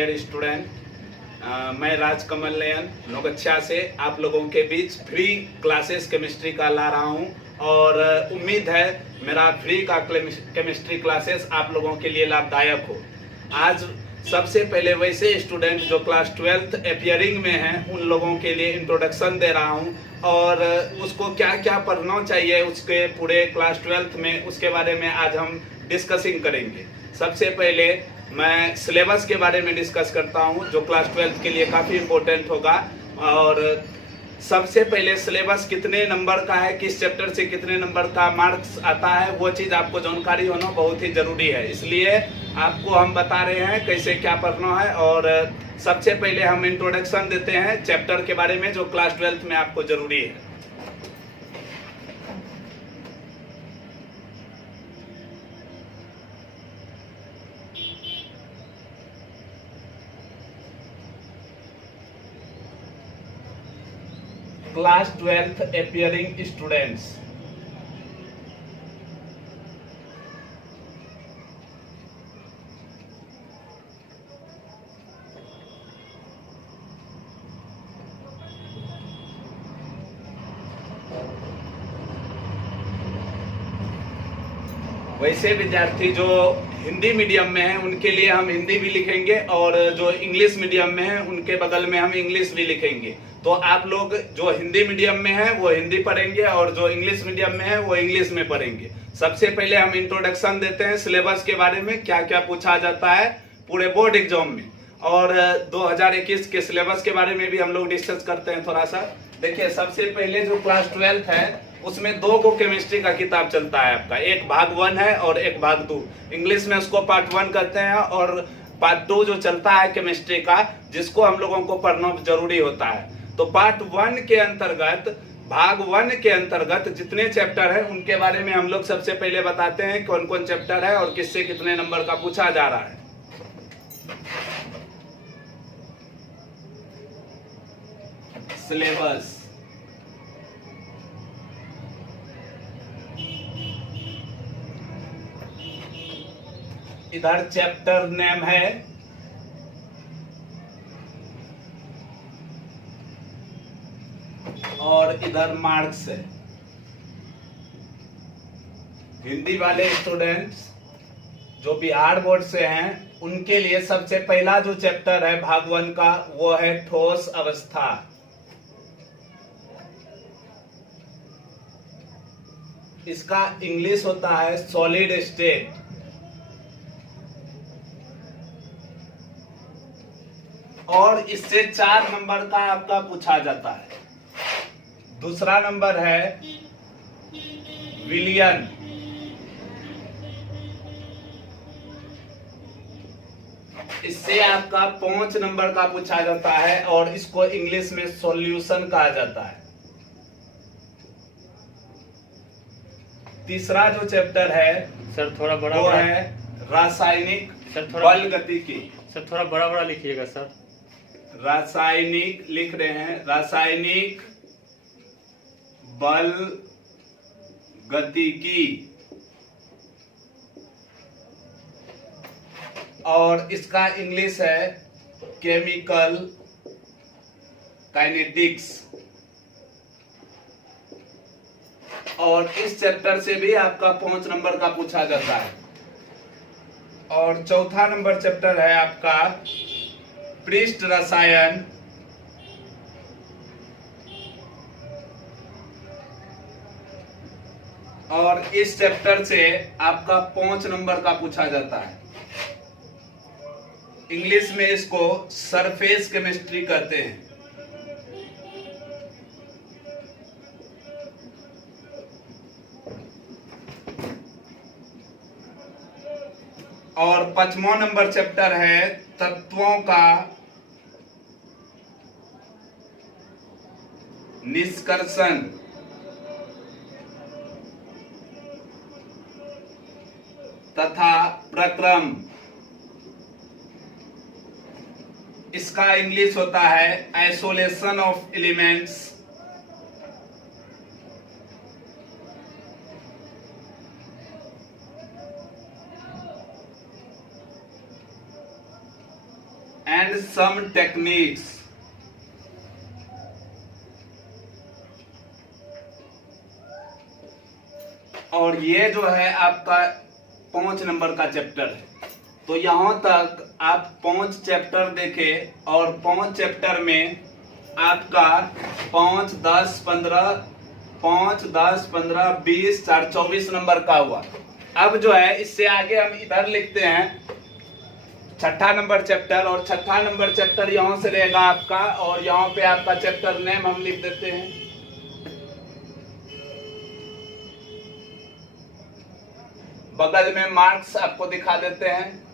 Dear student, मैं राजकमल नयन नौगच्छा से आप लोगों के बीच फ्री क्लासेस केमिस्ट्री का ला रहा हूं और उम्मीद है मेरा फ्री का केमिस्ट्री क्लासेस आप लोगों के लिए लाभदायक हो। आज सबसे पहले वैसे स्टूडेंट जो क्लास 12th अपियरिंग में हैं उन लोगों के लिए इंट्रोडक्शन दे रहा हूं और उसको क्या क्या पढ़ना चाहिए उसके पूरे क्लास 12th में, उसके बारे में आज हम डिस्कसिंग करेंगे। सबसे पहले मैं सिलेबस के बारे में डिस्कस करता हूं जो क्लास 12th के लिए काफ़ी इम्पोर्टेंट होगा। और सबसे पहले सिलेबस कितने नंबर का है, किस चैप्टर से कितने नंबर का मार्क्स आता है, वो चीज़ आपको जानकारी होना बहुत ही ज़रूरी है। इसलिए आपको हम बता रहे हैं कैसे क्या पढ़ना है। और सबसे पहले हम इंट्रोडक्शन देते हैं चैप्टर के बारे में जो क्लास 12th में आपको ज़रूरी है। क्लास 12th अपियरिंग स्टूडेंट्स, वैसे विद्यार्थी जो हिंदी मीडियम में हैं उनके लिए हम हिंदी भी लिखेंगे और जो इंग्लिश मीडियम में हैं उनके बगल में हम इंग्लिश भी लिखेंगे। तो आप लोग जो हिंदी मीडियम में हैं वो हिंदी पढ़ेंगे और जो इंग्लिश मीडियम में हैं वो इंग्लिश में पढ़ेंगे। सबसे पहले हम इंट्रोडक्शन देते हैं सिलेबस के बारे में, क्या क्या पूछा जाता है पूरे बोर्ड एग्जाम में, और 2021 के सिलेबस के बारे में भी हम लोग डिस्कस करते हैं थोड़ा सा। देखिए, सबसे पहले जो क्लास 12th है उसमें 2 को केमिस्ट्री का किताब चलता है आपका, एक भाग 1 है और एक भाग 2। इंग्लिश में उसको पार्ट 1 कहते हैं और पार्ट 2 जो चलता है केमिस्ट्री का, जिसको हम लोगों को पढ़ना जरूरी होता है। तो पार्ट 1 के अंतर्गत, भाग 1 के अंतर्गत जितने चैप्टर है उनके बारे में हम लोग सबसे पहले बताते हैं कौन कौन चैप्टर है और किससे कितने नंबर का पूछा जा रहा है। सिलेबस, इधर चैप्टर नेम है, और इधर मार्क्स है। हिंदी वाले स्टूडेंट्स जो बिहार बोर्ड से हैं उनके लिए सबसे पहला जो चैप्टर है भाग 1 का वो है ठोस अवस्था। इसका इंग्लिश होता है सॉलिड स्टेट। और इससे 4 नंबर का आपका पूछा जाता है। दूसरा नंबर है विलियन। इससे आपका 5 नंबर का पूछा जाता है और इसको इंग्लिश में सॉल्यूशन कहा जाता है। तीसरा जो चैप्टर है सर थोड़ा बड़ा वो बड़ा है रासायनिक सर थोड़ा बल गतिकी। सर थोड़ा बड़ा बड़ा लिखिएगा सर। रासायनिक लिख रहे हैं, रासायनिक बल गतिकी। और इसका इंग्लिश है केमिकल काइनेटिक्स। और इस चैप्टर से भी आपका 5 नंबर का पूछा जाता है। और चौथा नंबर चैप्टर है आपका पृष्ठ रसायन। और इस चैप्टर से आपका 5 नंबर का पूछा जाता है। इंग्लिश में इसको सरफेस केमिस्ट्री कहते हैं। और 5वां नंबर चैप्टर है तत्वों का निष्कर्षण। तथा प्रक्रम। इसका इंग्लिश होता है isolation of elements some techniques. और ये जो है आपका 5 नंबर का चैप्टर है। तो यहां तक आप 5 चैप्टर देखें और 5 चैप्टर में आपका 5, 10, 15, 20, 4, 24 नंबर का हुआ। अब जो है इससे आगे हम इधर लिखते हैं 6ठा नंबर चैप्टर, और 6ठा नंबर चैप्टर यहां से रहेगा आपका, और यहां पे आपका चैप्टर नेम हम लिख देते हैं। बगल में मार्क्स आपको दिखा देते हैं।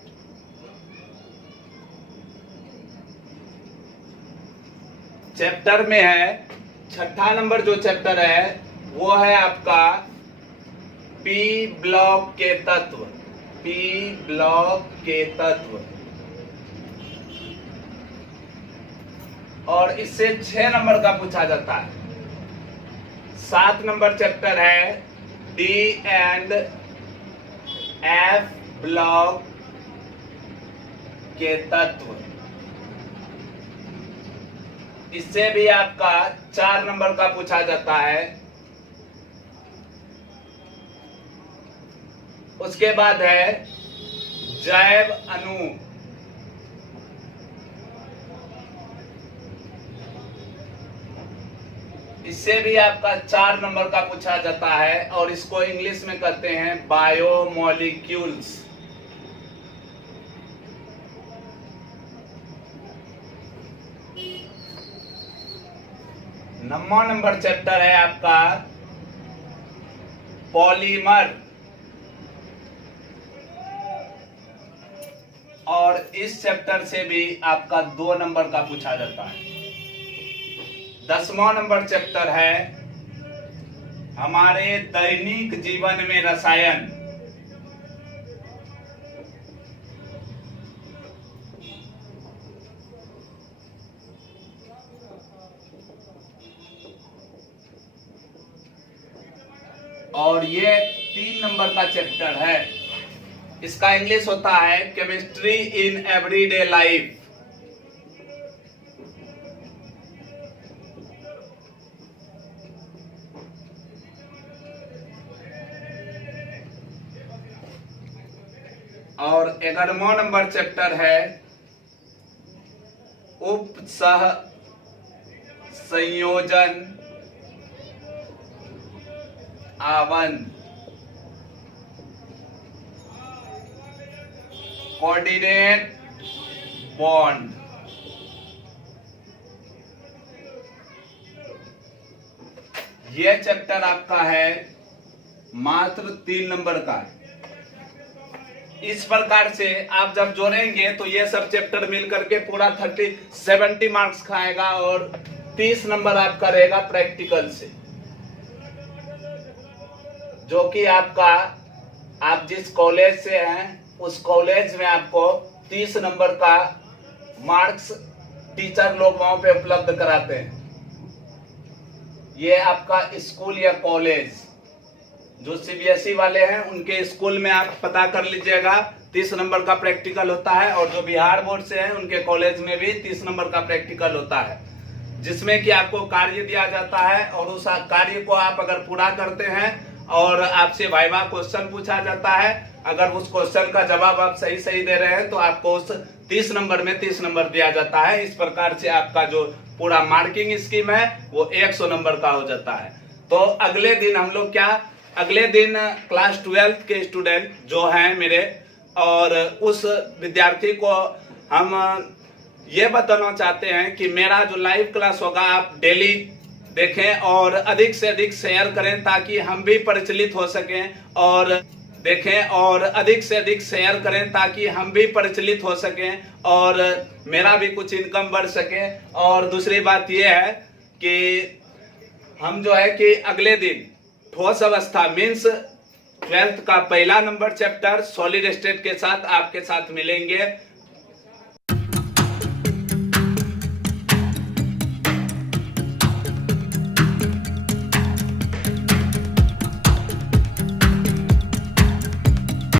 चैप्टर में है 6ठा नंबर जो चैप्टर है वो है आपका पी ब्लॉक के तत्व। पी ब्लॉक के तत्व, और इससे 6 नंबर का पूछा जाता है। 7 नंबर चैप्टर है डी एंड एफ ब्लॉक के तत्व। इससे भी आपका 4 नंबर का पूछा जाता है। उसके बाद है जैव अणु। इससे भी आपका 4 नंबर का पूछा जाता है, और इसको इंग्लिश में कहते हैं बायोमोलिक्यूल्स। नंबर चैप्टर है आपका पॉलीमर, और इस चैप्टर से भी आपका 2 नंबर का पूछा जाता है। 10वां नंबर चैप्टर है हमारे दैनिक जीवन में रसायन। और ये 3 नंबर का चैप्टर है। इसका इंग्लिश होता है केमिस्ट्री इन एवरीडे लाइफ। और 11वां नंबर चैप्टर है उप सह संयोजन आवन, कोऑर्डिनेट बॉन्ड। यह चैप्टर आपका है मात्र 3 नंबर का। इस प्रकार से आप जब जोड़ेंगे तो ये सब चैप्टर मिल करके पूरा 70 मार्क्स खाएगा, और 30 नंबर आपका रहेगा प्रैक्टिकल से, जो कि आपका आप जिस कॉलेज से हैं उस कॉलेज में आपको 30 नंबर का मार्क्स टीचर लोग वहां पे उपलब्ध कराते हैं। ये आपका स्कूल या कॉलेज, जो सीबीएसई वाले हैं उनके स्कूल में आप पता कर लीजिएगा 30 नंबर का प्रैक्टिकल होता है, और जो बिहार बोर्ड से हैं उनके कॉलेज में भी 30 नंबर का प्रैक्टिकल होता है, जिसमें कि आपको कार्य दिया जाता है, और उस कार्य को आप अगर पूरा करते हैं और आपसे वाइवा क्वेश्चन पूछा जाता है, अगर उस क्वेश्चन का जवाब आप सही दे रहे हैं तो आपको उस 30 नंबर में 30 नंबर दिया जाता है। इस प्रकार से आपका जो पूरा मार्किंग स्कीम है वो 100 नंबर का हो जाता है। तो अगले दिन हम लोग अगले दिन क्लास 12 के स्टूडेंट जो हैं मेरे, और उस विद्यार्थी को हम ये बताना चाहते हैं कि मेरा जो लाइव क्लास होगा आप डेली देखें और अधिक से अधिक शेयर करें, ताकि हम भी परिचालित हो सकें, और देखें और अधिक से अधिक शेयर करें ताकि हम भी परिचालित हो सकें और मेरा भी कुछ इनकम बढ़ सके। और दूसरी बात यह है कि हम जो है कि अगले दिन ठोस अवस्था मीन्स 12th का पहला नंबर चैप्टर सॉलिड स्टेट के साथ आपके साथ मिलेंगे।